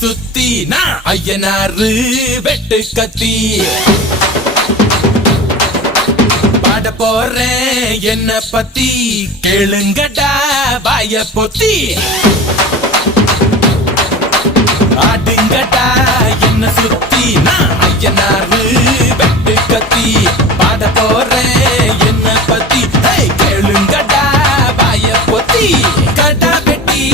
சுத்தி நான் ஐயனாரு வெட்டு கத்தி பாட போறேன் என்ன பத்தி கேளுங்கடா வாய பொத்தி ஆடுங்கடா என்ன சுத்தி நான் ஐயனாரு வெட்டு கத்தி பாட போறேன் என்ன பத்தி கேளுங்கடா வாய பொத்தி கடா வெட்டி